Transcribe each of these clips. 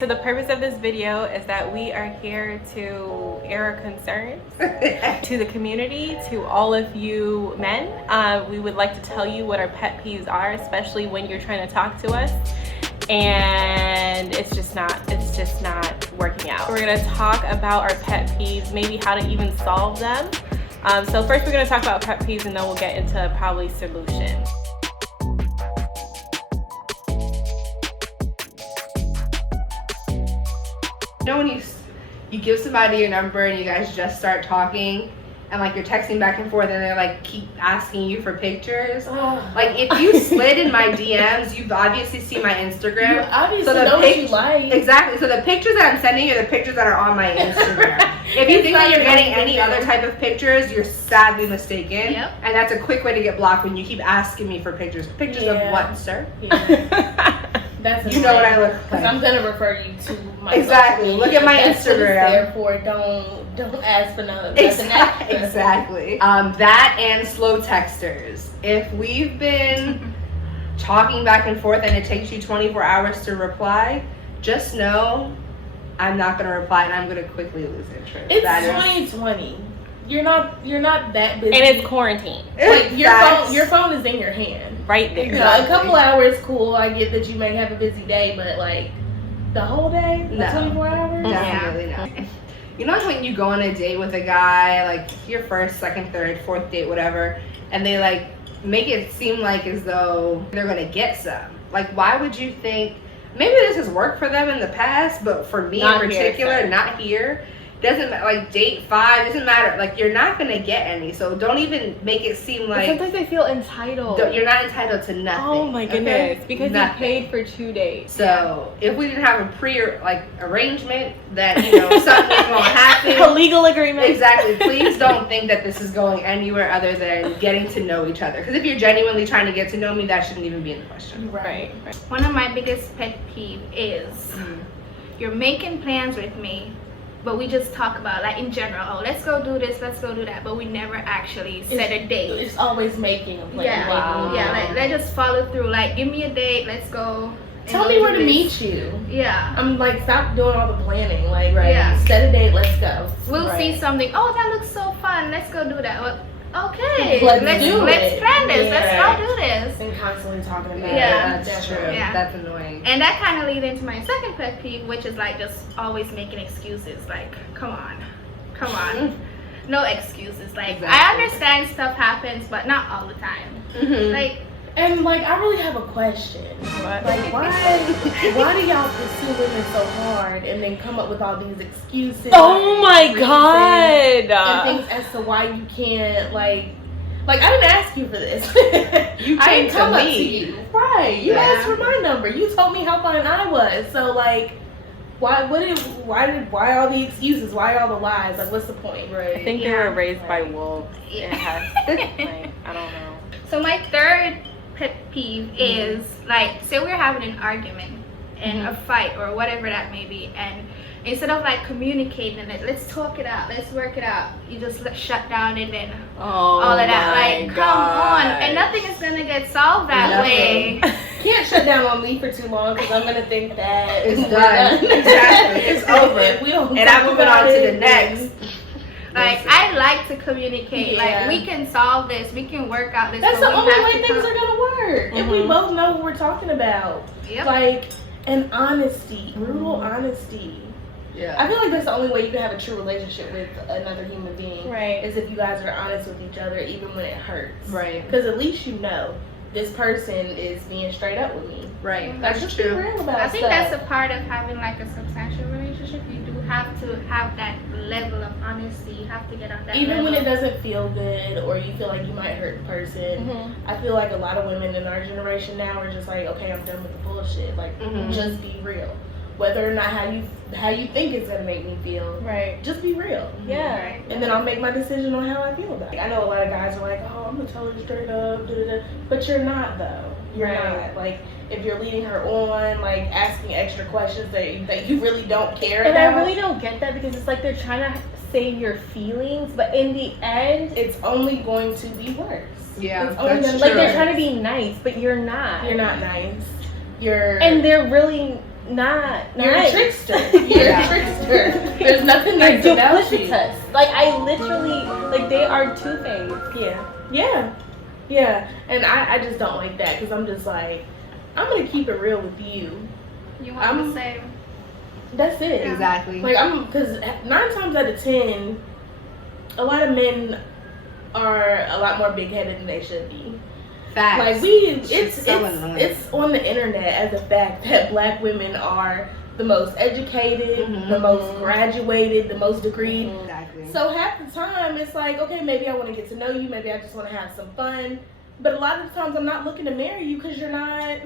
So the purpose of this video is that we are here to air our concerns to the community, to all of you men. We would like to tell you what our pet peeves are, especially when you're trying to talk to us and it's just not working out. We're gonna talk about our pet peeves, maybe how to even solve them. So first we're gonna talk about pet peeves and then we'll get into probably solutions. You know when you give somebody your number and you guys just start talking and like you're texting back and forth and they're like keep asking you for pictures? Like if you slid in my DMs, you've obviously seen my Instagram. You obviously know what you like. Exactly. So the pictures that I'm sending are the pictures that are on my Instagram. If you think that you're getting any other type of pictures, you're sadly mistaken. Yep. And that's a quick way to get blocked when you keep asking me for pictures. Pictures of what, sir? Yeah. That's you know what I look like. I'm gonna refer you to my exactly. Look at my That's Instagram. Therefore, don't ask for nothing. Exactly. That and slow texters. If we've been talking back and forth and it takes you 24 hours to reply, just know I'm not gonna reply and I'm gonna quickly lose interest. It's 2020. You're not that busy. And it's quarantine. Like your phone is in your hand. Right there. A couple hours, cool. I get that you may have a busy day, but like the whole day, no. 24 hours? Definitely not. You know when you go on a date with a guy, like your first, second, third, fourth date, whatever, and they like make it seem like as though they're gonna get some. Like why would you think, maybe this has worked for them in the past, but for me in particular, not here. Doesn't matter, like date 5, doesn't matter, like you're not gonna get any, so don't even make it seem like sometimes I feel entitled. You're not entitled to nothing. Oh my goodness, okay? because you paid for 2 days. So if we didn't have a arrangement that something's gonna happen, a legal agreement, exactly, please don't think that this is going anywhere other than getting to know each other, because if you're genuinely trying to get to know me, that shouldn't even be in the question. Right. One of my biggest pet peeve is you're making plans with me, but we just talk about, like, in general, oh, let's go do this, let's go do that, but we never actually set a date. It's always making a plan. Yeah, wow. Yeah, like, let's just follow through. Like, give me a date, let's go. Tell me where to meet you. Yeah. I'm like, stop doing all the planning. Like, yeah. Set a date, let's go. We'll see something, oh, that looks so fun, let's go do that. Well, okay, let's plan this, let's go do this. And constantly talking about it. That's true. Yeah. That's annoying. And that kind of leads into my second pet peeve, which is like just always making excuses. Like, come on. No excuses. Like, exactly. I understand stuff happens, but not all the time. Like, and like, I really have a question. What? Like, why do y'all pursue women so hard and then come up with all these excuses? Oh my god! And things as to why you can't like I didn't ask you for this. You I came didn't come to up me. to you. Right. You asked for my number. You told me how fine I was. So like, why all the excuses? Why all the lies? Like, what's the point? Right. I think they were raised by wolves. It has, like, I don't know. so my third pet peeve is, like, say we're having an argument and a fight or whatever that may be, and instead of like communicating it, let's talk it out, let's work it out, you just shut down and then all of that. Like, come on, and nothing is gonna get solved that way. Can't shut down on me for too long because I'm gonna think that It's done. Exactly. It's over. And I'm moving on to the next. Like, I like to communicate. Like, we can solve this, we can work out this. That's the only way things are gonna work. If we both know what we're talking about. Yep. Like, and honesty, brutal honesty. Yeah. I feel like that's the only way you can have a true relationship with another human being. Right. Is if you guys are honest with each other, even when it hurts. Right. Because at least you know this person is being straight up with me. Right. Like, That's just true. Be real about I think stuff. that's a part of having like a substantial relationship. You do have to have that level of honesty. You have to get on that even level. when it doesn't feel good or you feel like you might hurt the person. I feel like a lot of women in our generation now are just like, okay, I'm done with the bullshit. Like, just be real. Whether or not how you think it's gonna make me feel, Right. just be real. Yeah. Right. And then I'll make my decision on how I feel about it. I know a lot of guys are like, oh, I'm gonna tell her straight up, but you're not though. You're not. Like, if you're leading her on, like asking extra questions that you really don't care And about. I really don't get that because it's like they're trying to save your feelings, but in the end, it's only going to be worse. Yeah, it's only that's gonna like be they're worse. trying to be nice, but you're not. You're not nice. And they're really You're a trickster. You're a trickster. There's nothing nice about you. Like I literally, like they are two things. Yeah. And I just don't like that because I'm just like, I'm gonna keep it real with you. You want the same. That's it. Exactly. Like because 9 times out of 10, a lot of men are a lot more big headed than they should be. Facts. Like it's on the internet as a fact that black women are the most educated, the most graduated, the most degreed. Exactly. So half the time it's like, okay, maybe I want to get to know you, maybe I just want to have some fun. But a lot of the times I'm not looking to marry you because you're not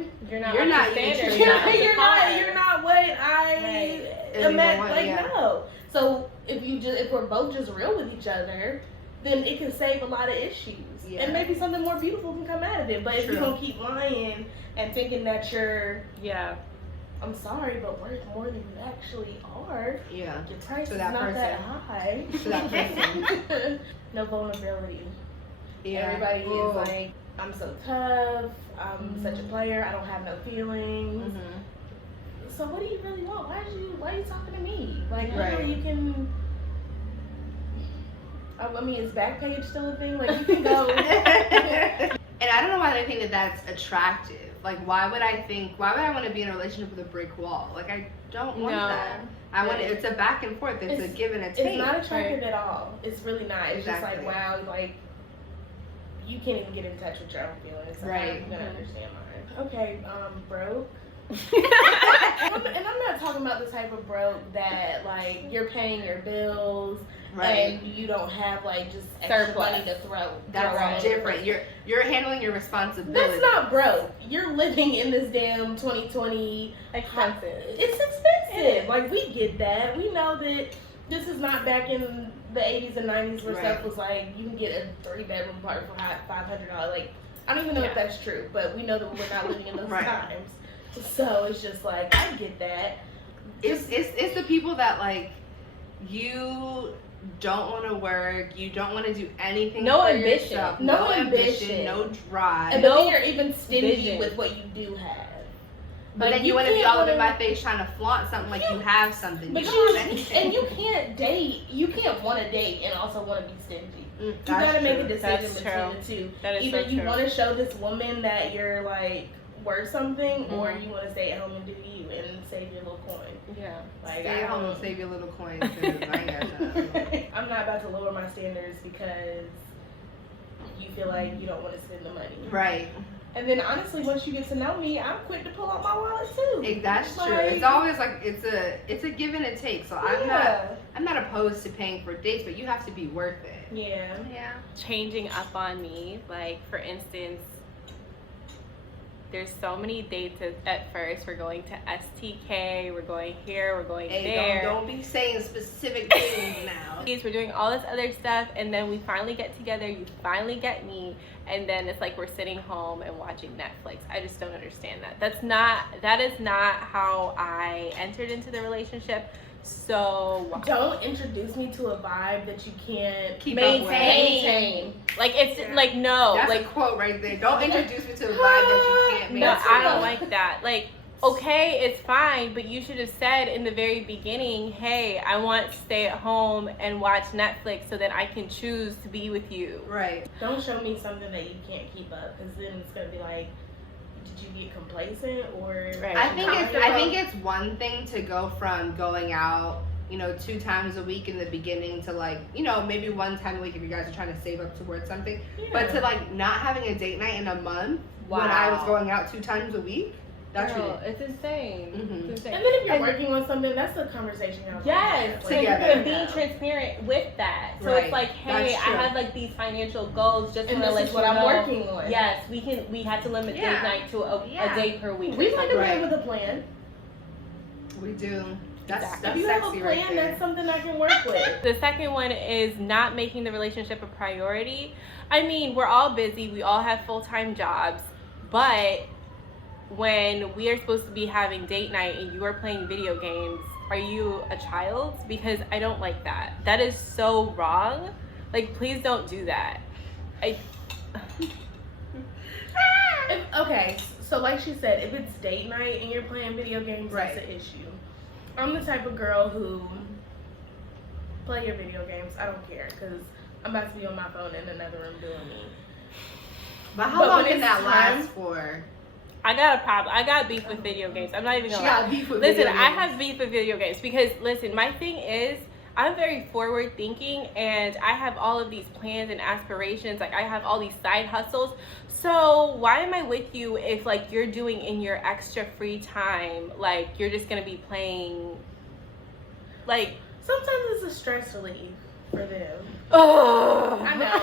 what I imagine. Like no. So if we're both just real with each other, then it can save a lot of issues. Yeah. And maybe something more beautiful can come out of it. But if you're going to keep lying and thinking that you're... Yeah. I'm sorry, but worth more than you actually are. Yeah. Your price is that not person. that high. To that person. No vulnerability. Yeah. Everybody is like, I'm so tough. I'm such a player. I don't have no feelings. So what do you really want? Why are you talking to me? Like, you can... I mean, is Backpage still a thing? Like, you can go. And I don't know why they think that that's attractive. Like, why would I want to be in a relationship with a brick wall? Like, I don't want that. I want it's a back and forth. It's a give and a take. It's not attractive at all. It's really not. It's just like, wow, like, you can't even get in touch with your own feelings. So right. You're gonna understand mine. Okay, broke. And I'm not talking about the type of broke that like you're paying your bills and you don't have like just extra money to throw. That's different. You're handling your responsibility. That's not broke. You're living in this damn 2020 expensive. It's expensive. Like we get that. We know that this is not back in the 80s and 90s where stuff was like you can get a 3-bedroom apartment for $500. Like I don't even know if that's true, but we know that we're not living in those times. So it's just like I get that. It's the people that like you don't want to work, you don't want to do anything. No for ambition. Yourself, no ambition, no drive. And then you're even stingy with what you do have. But then you want to be all up in my face trying to flaunt something like you have something. But you don't have anything. And you can't date. You can't want to date and also want to be stingy. You gotta make a decision between the two. Either you want to show this woman that you're like worth something, or you want to stay at home and do you and save your little coin. Yeah. Like, stay at home and save your little coin. I ain't got time. I'm not about to lower my standards because you feel like you don't want to spend the money. Right. And then honestly, once you get to know me, I'm quick to pull out my wallet too. That's true. It's always like it's a give and a take. So I'm not opposed to paying for dates, but you have to be worth it. Yeah. Changing up on me, like for instance, there's so many dates at first. We're going to STK, we're going here, we're going there. Don't be saying specific things now. We're doing all this other stuff, and then we finally get together, you finally get me, and then it's like we're sitting home and watching Netflix. I just don't understand that. That is not how I entered into the relationship. So don't introduce me to a vibe that you can't maintain. Like it's like no. That's like a quote right there. Don't introduce me to a vibe that you can't maintain. No, I don't like that. Like okay, it's fine, but you should have said in the very beginning, hey, I want to stay at home and watch Netflix so that I can choose to be with you. Right. Don't show me something that you can't keep up, because then it's gonna be like, did you get complacent or? Right. I think it's one thing to go from going out, 2 times a week in the beginning to like, maybe 1 time a week if you guys are trying to save up towards something. Yeah. But to like not having a date night in a month when I was going out 2 times a week, that's it's insane. Mm-hmm. It's insane. And then if you're working on something, that's the conversation. And being transparent with that. So it's like, hey, I have like these financial goals just to let you know. This is what I'm working on. Yes, we had to limit date night to a day per week. We like a man with a plan. We do. That's if you have a plan, that's something I can work with. The second one is not making the relationship a priority. I mean, we're all busy. We all have full-time jobs. But when we are supposed to be having date night and you are playing video games, are you a child? Because I don't like that. That is so wrong. Like, please don't do that. Okay, So like she said, if it's date night and you're playing video games, Right. that's an issue. I'm the type of girl who play your video games. I don't care because I'm about to be on my phone in another room doing me. But how But long when can it's that time- last for? I got a problem. I got beef with video games. I'm not even She gonna lie. got beef with Listen, video I games. have beef with video games because listen, my thing is I'm very forward thinking and I have all of these plans and aspirations. Like I have all these side hustles. So why am I with you if like you're doing in your extra free time, like you're just gonna be playing like Sometimes it's a stress relief for them. oh I know.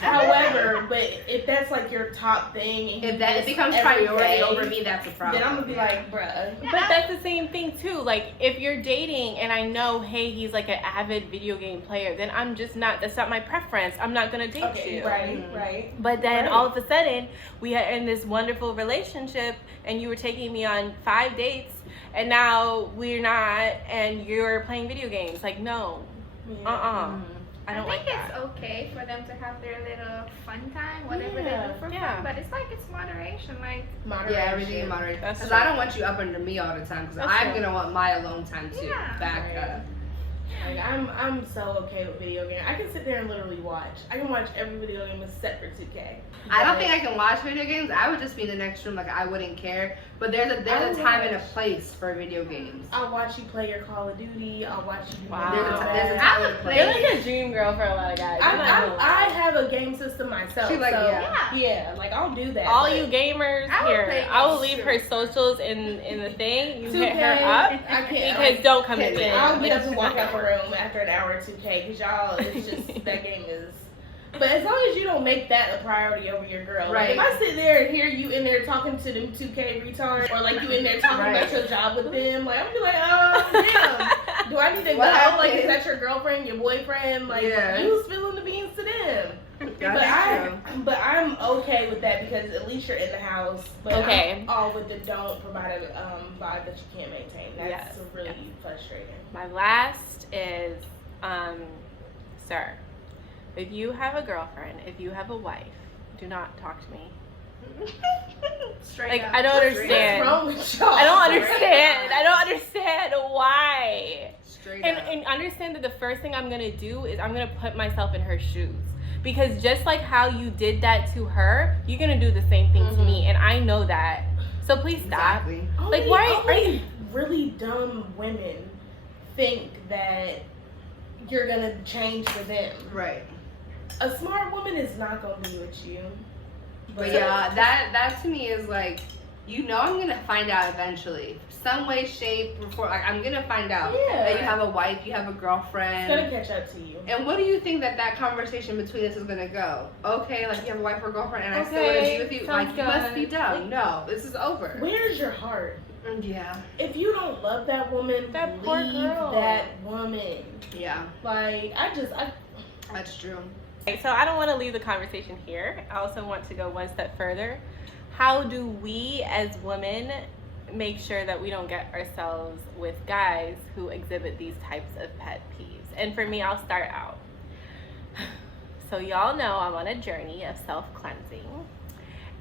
However, but if that's like your top thing, and you If that miss becomes every priority day, over me, that's a problem. then I'm gonna be like, bruh. But that's the same thing too. Like if you're dating and I know, hey, he's like an avid video game player, then I'm just not. That's not my preference. I'm not gonna date Okay, you. right. But then Right. all of a sudden, we are in this wonderful relationship, and you were taking me on 5 dates, and now we're not, and you're playing video games. Like no, Yeah. I don't like think that. it's okay for them to have their little fun time, whatever they Yeah, do for yeah. fun. But it's like it's moderation. Like Moderation. Yeah, everything in moderation. That's Because true. I don't want you up under me all the time. Because That's I'm true. gonna want my alone time too. Yeah. Back Right. up. Like I'm so okay with video games. I can sit there and literally watch. I can watch every video game except for 2K. I don't think I can watch video games. I would just be in the next room, like I wouldn't care. But there's a time and a place for video games. I'll watch you play your Call of Duty. I'll watch you. Wow. There's a There's time and a place. You're like a dream girl for a lot of guys. I have a game system myself. She like, so yeah. yeah, like I'll do that. all but you gamers I will here, play I will games leave too. her socials in the thing. You hit 2K, her up I can't. because don't come in there. I'll get up and walk out the room after an hour of 2K because y'all, it's just that game is. But as long as you don't make that a priority over your girl, Right. Like if I sit there and hear you in there talking to them 2K retards, or like you in there talking Right. about your job with them, like I'm gonna be like, damn. Do I need to go? What Like, happened? is that your girlfriend, your boyfriend? Like, Yeah. you spilling the beans to them. That's true. But I'm okay with that because at least you're in the house. But Okay. I'm all with the don't provide a vibe that you can't maintain. That's Yes, really yes. frustrating. My last is, sir, if you have a girlfriend, if you have a wife, do not talk to me. straight Like up. I don't What's understand. wrong with y'all? I don't understand. I don't understand why. Straight And, up. and understand that the first thing I'm gonna do is I'm gonna put myself in her shoes. Because just like how you did that to her, you're gonna do the same thing to me. And I know that. So please stop. Exactly. Like, why are only really dumb women think that you're gonna change for them. Right. A smart woman is not gonna be with you. But yeah, that to me is like, you know, I'm gonna find out eventually, some way, shape, before. Like I'm gonna find out that you have a wife, you have a It's girlfriend. gonna catch up to you. And what do you think that conversation between us is gonna go? Okay, like you have a wife or girlfriend, and I still want to be with you. sounds Like you must be good. dumb. No, this is over. Where's your heart? Yeah. If you don't love that woman, That poor leave girl. that woman. Yeah, Like that's true. Okay, so I don't want to leave the conversation here. I also want to go one step further. How do we as women make sure that we don't get ourselves with guys who exhibit these types of pet peeves? And for me, I'll start out. So y'all know I'm on a journey of self-cleansing.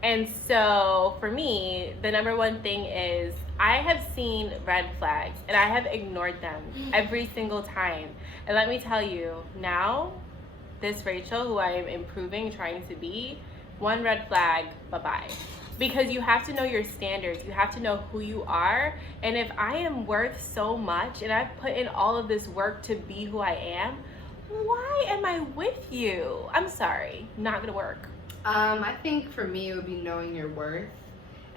And so for me, the number one thing is I have seen red flags and I have ignored them every single time. And let me tell you, now, this Rachel, who I am improving, trying to be, one red flag, bye-bye. Because you have to know your standards. You have to know who you are. And if I am worth so much and I've put in all of this work to be who I am, why am I with you? I'm sorry, not gonna work. I think for me it would be knowing your worth,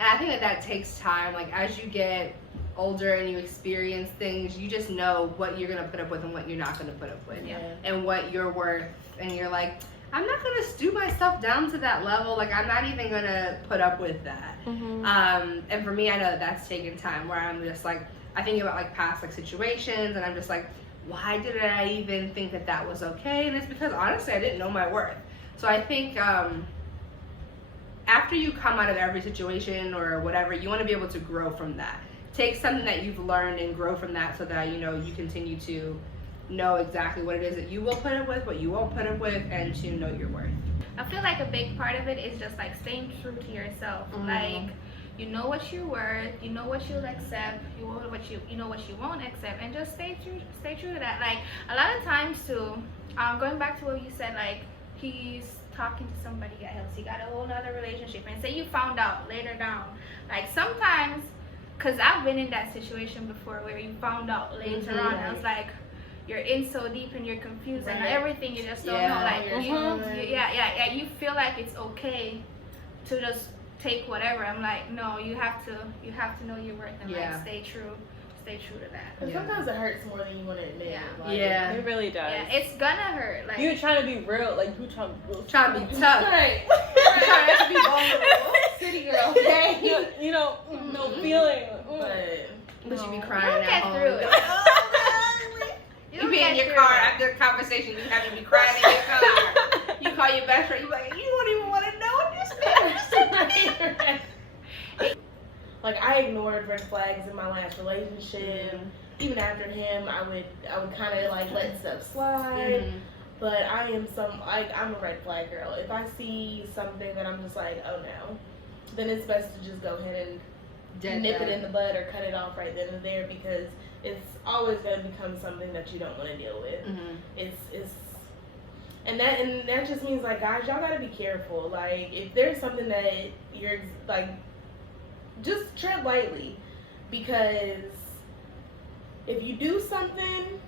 and I think that takes time. Like as you get older and you experience things, you just know what you're gonna put up with and what you're not gonna put up with, and what you're worth. And you're like, I'm not gonna stoop myself down to that level. Like I'm not even gonna put up with that. And for me, I know that's taken time. Where I'm just like, I think about like past like situations, and I'm just like, why did I even think that was okay? And it's because honestly, I didn't know my worth. So I think after you come out of every situation or whatever, you want to be able to grow from that. Take something that you've learned and grow from that, so that you know you continue to know exactly what it is that you will put up with, what you won't put up with, and to know your worth. I feel like a big part of it is just like staying true to yourself. Like, You know what you're worth. You know what you'll accept. You know what you won't accept, and just stay true to that. Like a lot of times too. Going back to what you said, like he's talking to somebody else. He got a whole other relationship, and say you found out later down. Like sometimes, cause I've been in that situation before where you found out later on. I was like, you're in so deep and you're confused and everything. You just don't know. Like you feel like it's okay to just take whatever. I'm like, no, you have to know your worth and like stay true to that. And sometimes it hurts more than you want to admit. It really does. Yeah, it's gonna hurt. Like you're trying to be real, like you trying to be tough. Right. Trying not to be vulnerable. City girl, okay? You know, no feeling. But you be crying you'll at get home. through it. You be in your car after the conversation, you have to be crying in your car. You call your best friend, you be like, you don't even want to know what this is. Like I ignored red flags in my last relationship. Even after him, I would kind of like let stuff slide. But I'm a red flag girl. If I see something that I'm just like, oh no, then it's best to just go ahead and nip it in the bud or cut it off right then and there, because it's always going to become something that you don't want to deal with. And that just means like, guys, y'all got to be careful. Like if there's something that you're like, just tread lightly, because if you do something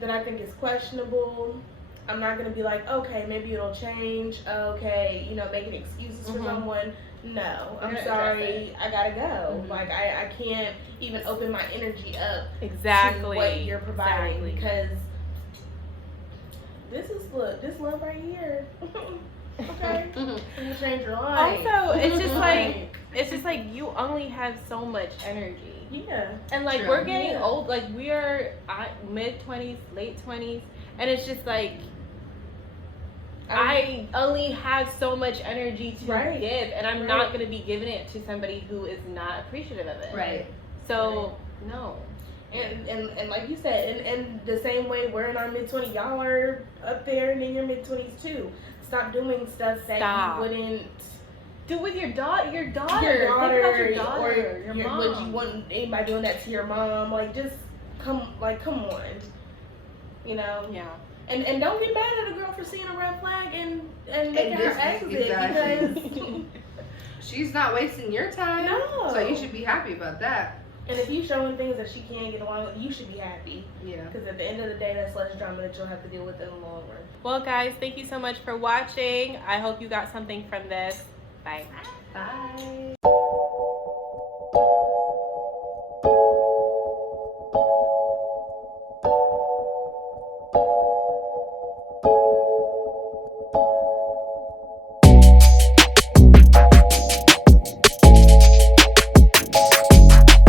that I think is questionable, I'm not going to be like, okay, maybe it'll change. Okay, making excuses for someone. No, I'm sorry. I got to go. Like, I can't even open my energy up to what you're providing, because this love right here. Okay, you change your life. Also, it's just like you only have so much energy. Yeah. And like we're getting old. Like we are mid-20s, late 20s, and it's just like I only have so much energy to give, and I'm not going to be giving it to somebody who is not appreciative of it. Right. So no. And like you said, and the same way we're in our mid-20s, y'all are up there and in your mid-20s too. Stop doing stuff that you wouldn't do with your daughter. Your daughter, or your mom. Would you want anybody doing that to your mom? Like, just come on, Yeah. And don't get mad at a girl for seeing a red flag and making her exit, because she's not wasting your time. No. So you should be happy about that. And if you're showing things that she can't get along with, you should be happy. Yeah. Because at the end of the day, that's less drama that you'll have to deal with in the long run. Well, guys, thank you so much for watching. I hope you got something from this. Bye. Bye.